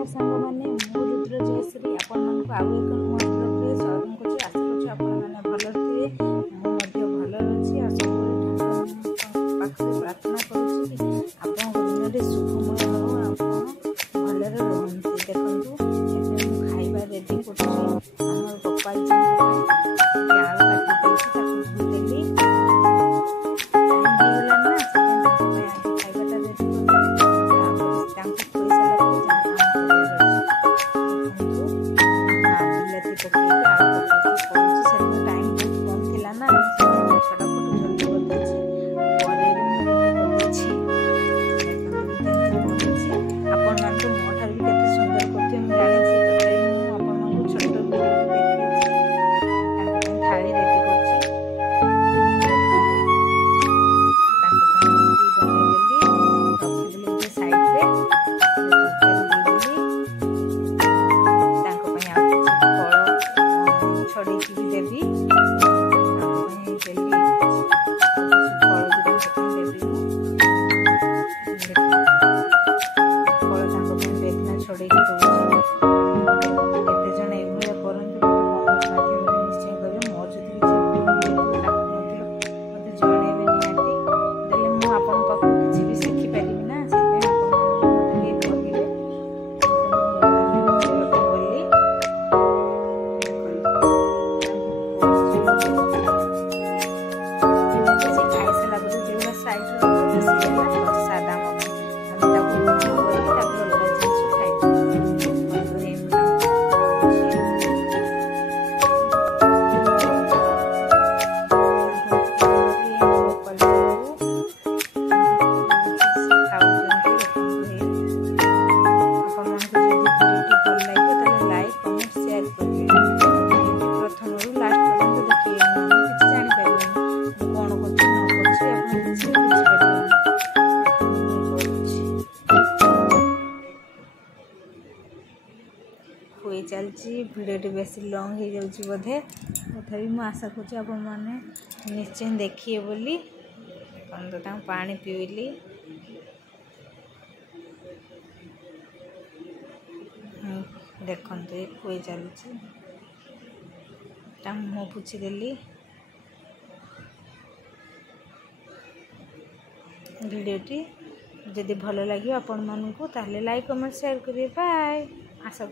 नमस्कार सांग मैंने मु रुद्र जयश्री आपण मानक आउ एक नुआ ब्लॉग स्वागत करुच्ची। आशा करुच्ची आपण मैंने भल थे भल अच्छी आ सब पाखे प्रार्थना करुच्ची आपण दिन सुखमय हो आप भलरे रहती। देखु खाଇବା रेडी कर गोपाल आलू काटी देली हुई चलती भिडियोटी बेस लंग हो जाऊँगी बोधे तथापि मुझे आशा करुँच आपण मैंने निश्चय देखिए बोली तो पानी पीली देखु हुई चलती मुँह पोछीदेली भिडियोटी जदि भल लगे आपण मानू ताहले लाइक कमेंट शेयर करिए बाय आशा